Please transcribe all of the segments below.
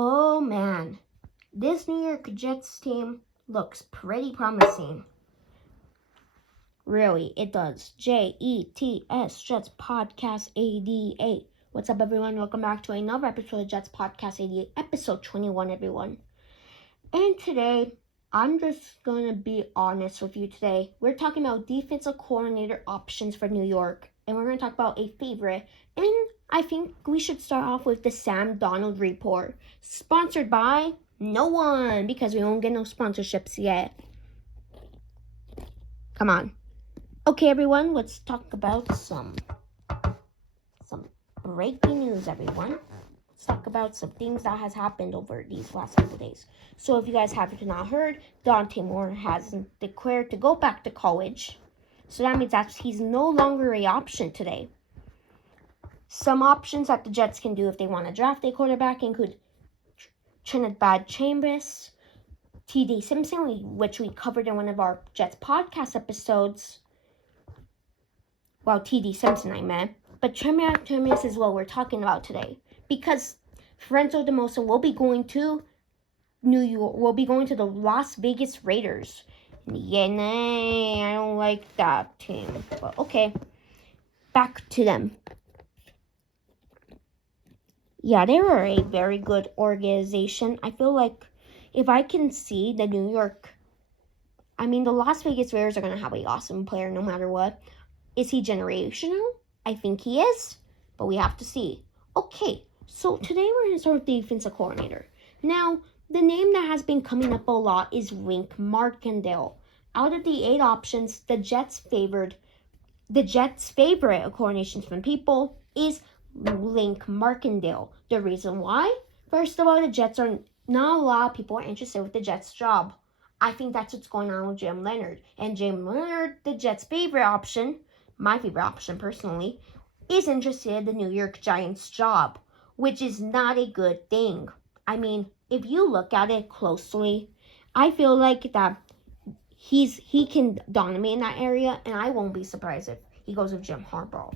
Oh man, this New York Jets team looks pretty promising. Really, it does. Jets, Jets Podcast 88. What's up, everyone? Welcome back to another episode of Jets Podcast 88, episode 21, everyone. And today, I'm just going to be honest with you today. We're talking about defensive coordinator options for New York, and we're going to talk about a favorite. And I think we should start off with the Sam Darnold report, sponsored by no one, because we won't get no sponsorships yet. Come on. Okay, everyone, let's talk about some breaking news, everyone. Let's talk about some things that has happened over these last couple days. So if you guys haven't not heard, Dante Moore has declared to go back to college. So that means that he's no longer an option today. Some options that the Jets can do if they want to draft a quarterback include Trinidad Chambers, T.D. Simpson, which we covered in one of our Jets podcast episodes. Well, T.D. Simpson I meant. But Trinidad Chambers is what we're talking about today. Because Lorenzo DeMosa will be going to New York, will be going to the Las Vegas Raiders. Yeah, I don't like that team. But okay, back to them. Yeah, they were a very good organization. I feel like if I can see the Las Vegas Raiders are going to have an awesome player no matter what. Is he generational? I think he is, but we have to see. Okay, so today we're going to start with the defensive coordinator. Now, the name that has been coming up a lot is Wink Martindale. Out of the 8 options, the Jets' favorite, according to some people, is Wink Martindale. The reason why? First of all, the Jets are not a lot of people are interested with the Jets' job. I think that's what's going on with Jim Leonard. And Jim Leonard, the Jets' favorite option, my favorite option personally, is interested in the New York Giants' job, which is not a good thing. I mean, if you look at it closely, I feel like that he can dominate in that area, and I won't be surprised if he goes with Jim Harbaugh.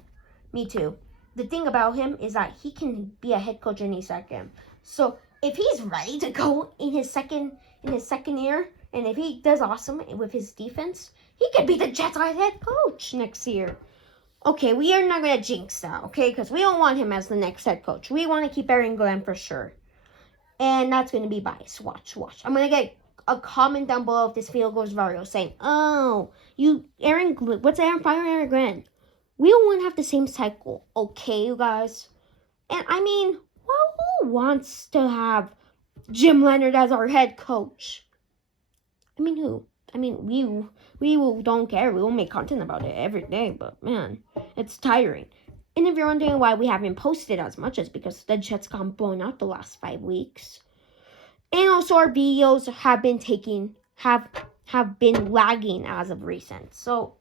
Me too. The thing about him is that he can be a head coach any second. So if he's ready to go in his second year, and if he does awesome with his defense, he could be the Jets' head coach next year. Okay, we are not going to jinx that, okay? Because we don't want him as the next head coach. We want to keep Aaron Glenn for sure. And that's going to be biased. Watch. I'm going to get a comment down below if this video goes viral saying, oh, what's Aaron Glenn? We don't want to have the same cycle, okay, you guys? And I mean, who wants to have Jim Leonard as our head coach? I mean, who? I mean, we don't care. We will make content about it every day, but man, it's tiring. And if you're wondering why we haven't posted as much, it's because the Jets got blown out the last 5 weeks. And also our videos have been lagging as of recent. So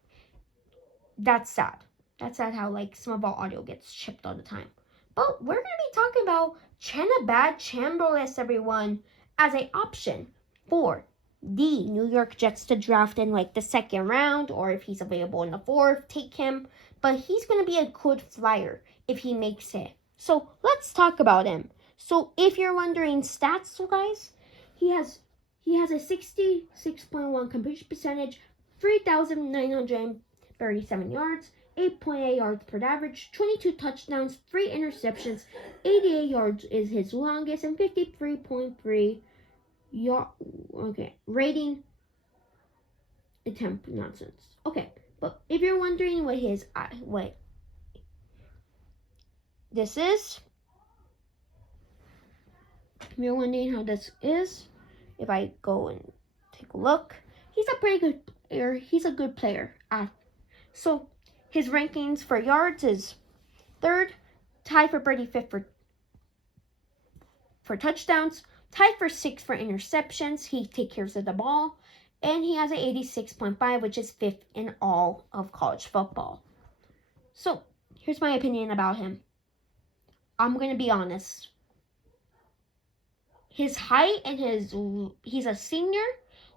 that's sad. That's sad how some of our audio gets chipped all the time. But we're going to be talking about Trinidad Chambers, everyone, as an option for the New York Jets to draft in the second round, or if he's available in the 4th, take him. But he's going to be a good flyer if he makes it. So let's talk about him. So if you're wondering stats, guys, he has a 66.1 completion percentage, 3,937 yards, 8.8 yards per average, 22 touchdowns, 3 interceptions, 88 yards is his longest, and 53.3 rating attempt nonsense. Okay, but if you're wondering what this is, if you're wondering how this is, if I go and take a look, he's a pretty good player. He's a good player. So his rankings for yards is 3rd, tied for 35th for touchdowns, tied for 6th for interceptions. He takes care of the ball. And he has an 86.5, which is 5th in all of college football. So, here's my opinion about him. I'm going to be honest. His height and he's a senior,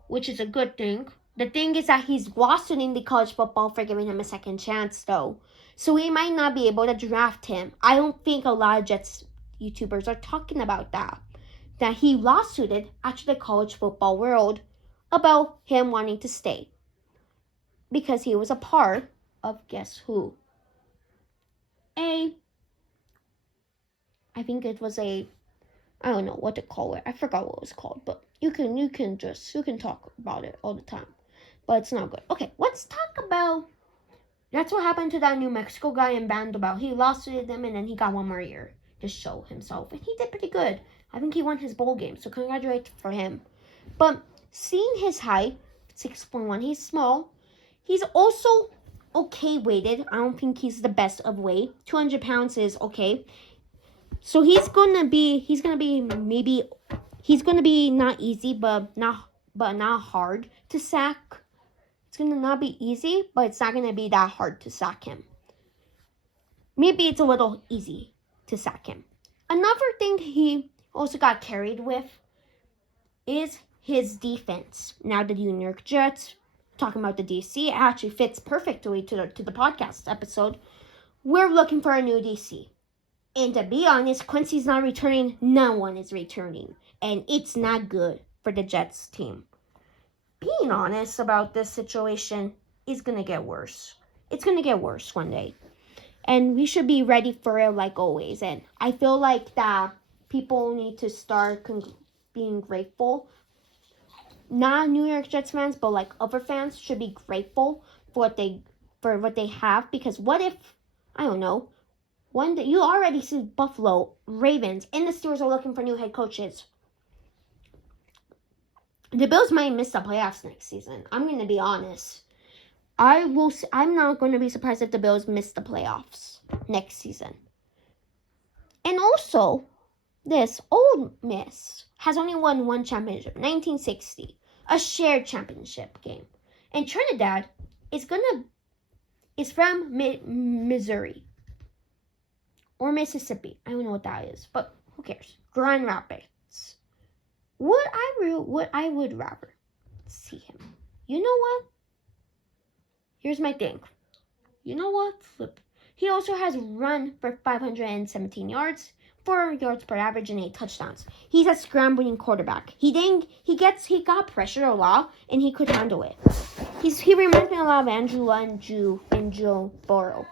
which is a good thing. The thing is that he's lost in the college football for giving him a second chance, though. So we might not be able to draft him. I don't think a lot of Jets YouTubers are talking about that. that he lawsuited after the college football world about him wanting to stay because he was a part of, guess who? I think it was I don't know what to call it. I forgot what it was called, but you can talk about it all the time. But it's not good. Okay, let's talk about that's what happened to that New Mexico guy in Bandobel. He lawsuited them and then he got one more year to show himself. And he did pretty good. I think he won his bowl game, so congratulations for him. But seeing his height, 6'1", he's small. He's also okay weighted. I don't think he's the best of weight. 200 pounds is okay. So he's gonna be not easy, but not hard to sack. It's gonna not be easy, but it's not gonna be that hard to sack him. Maybe it's a little easy to sack him. Another thing he also got carried with is his defense. Now the New York Jets, talking about the DC, it actually fits perfectly to the podcast episode. We're looking for a new DC. And to be honest, Quincy's not returning. No one is returning. And it's not good for the Jets team. Being honest about this situation is going to get worse. It's going to get worse one day. And we should be ready for it like always. And I feel like that people need to start being grateful. Not New York Jets fans, but like other fans should be grateful for what they have. Because what if, I don't know, one day you already see Buffalo, Ravens, and the Steelers are looking for new head coaches. The Bills might miss the playoffs next season. I'm going to be honest. I'm not going to be surprised if the Bills miss the playoffs next season. And also, this Ole Miss has only won one championship, 1960, a shared championship game. And Trinidad is from Missouri or Mississippi. I don't know what that is, but who cares? Grand Rapids. I would rather see him. You know what? Here's my thing. You know what? Flip. He also has run for 517 yards, 4 yards per average, and 8 touchdowns. He's a scrambling quarterback. He got pressured a lot, and he could handle it. He reminds me a lot of Andrew Luck and Joe Burrow.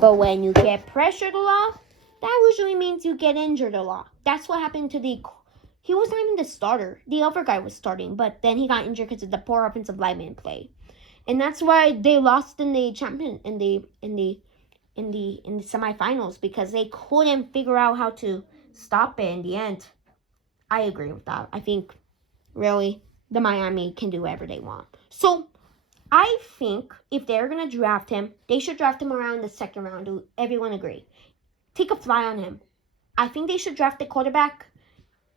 But when you get pressured a lot, that usually means you get injured a lot. That's what happened to he wasn't even the starter. The other guy was starting, but then he got injured because of the poor offensive lineman play. And that's why they lost in the semifinals, because they couldn't figure out how to stop it in the end. I agree with that. I think really the Miami can do whatever they want. So I think if they're gonna draft him, they should draft him around the second round. Do everyone agree? Take a fly on him. I think they should draft the quarterback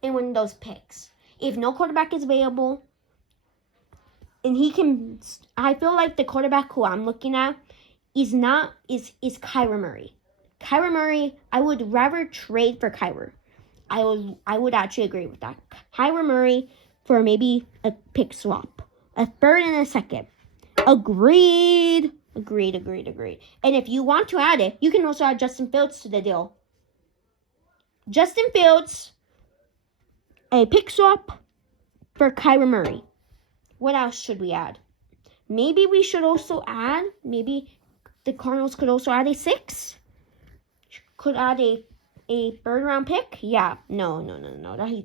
and win those picks. If no quarterback is available, and I feel like the quarterback who I'm looking at is Kyler Murray. Kyler Murray, I would rather trade for Kyler. I would actually agree with that. Kyler Murray for maybe a pick swap. A third and a second. Agreed. And if you want to add it, you can also add Justin Fields to the deal. Justin Fields, a pick swap for Kyler Murray. What else should we add? Maybe we should also add, maybe the Cardinals could also add a 6. Could add a third round pick. Yeah, no.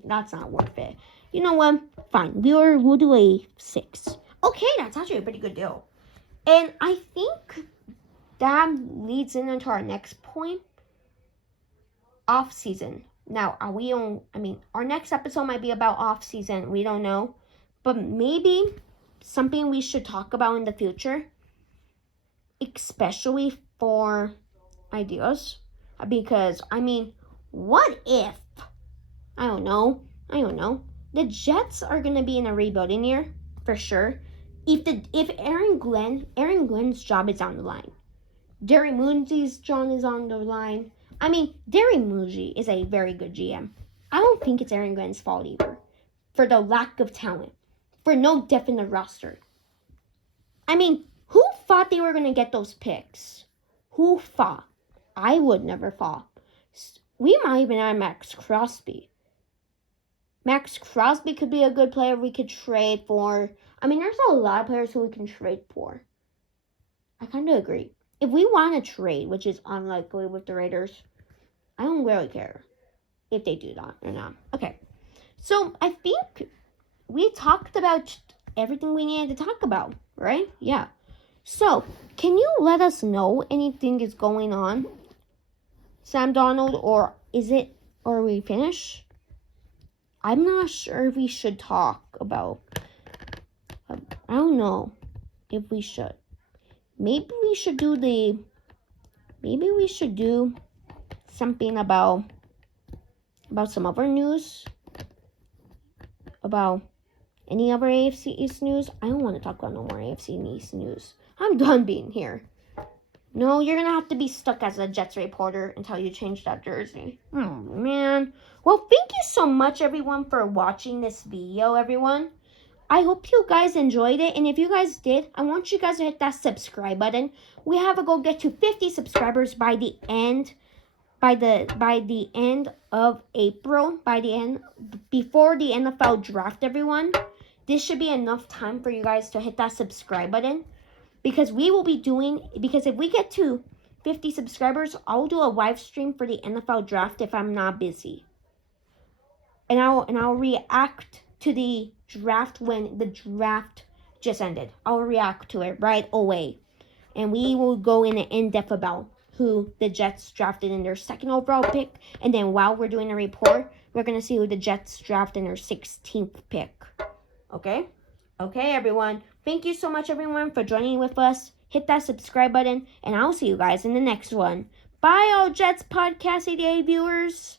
That's not worth it. You know what? Fine. We'll do a 6. Okay, that's actually a pretty good deal. And I think that leads into our next point. Off season. Now, our next episode might be about off season. We don't know. But maybe something we should talk about in the future, especially for ideas. Because, what if, I don't know, the Jets are going to be in a rebuilding year, for sure. If Aaron Glenn's job is on the line, Derry Mooney's job is on the line. Derry Mooney is a very good GM. I don't think it's Aaron Glenn's fault either, for the lack of talent, for no depth in the roster. Who thought they were going to get those picks? Who thought? I would never thought. We might even add Max Crosby. Max Crosby could be a good player we could trade for. I mean, there's a lot of players who we can trade for. I kind of agree. If we want to trade, which is unlikely with the Raiders, I don't really care if they do that or not. Okay, so I think we talked about everything we needed to talk about, right? Yeah. So, can you let us know anything is going on, Sam Donald, or are we finished? I'm not sure if we should talk about, I don't know if we should. Maybe we should do something about some other news, about any other AFC East news. I don't want to talk about no more AFC East news. I'm done being here. No, you're going to have to be stuck as a Jets reporter until you change that jersey. Oh, man. Well, thank you so much, everyone, for watching this video, everyone. I hope you guys enjoyed it. And if you guys did, I want you guys to hit that subscribe button. We have a goal get to 50 subscribers by the end of April, before the NFL draft, everyone. This should be enough time for you guys to hit that subscribe button. Because if we get to 50 subscribers, I'll do a live stream for the NFL draft if I'm not busy. And I'll react to the draft when the draft just ended. I'll react to it right away. And we will go in depth about who the Jets drafted in their second overall pick. And then while we're doing a report, we're going to see who the Jets drafted in their 16th pick. Okay? Okay, everyone. Thank you so much, everyone, for joining with us. Hit that subscribe button, and I'll see you guys in the next one. Bye, all Jets Podcast 88 viewers.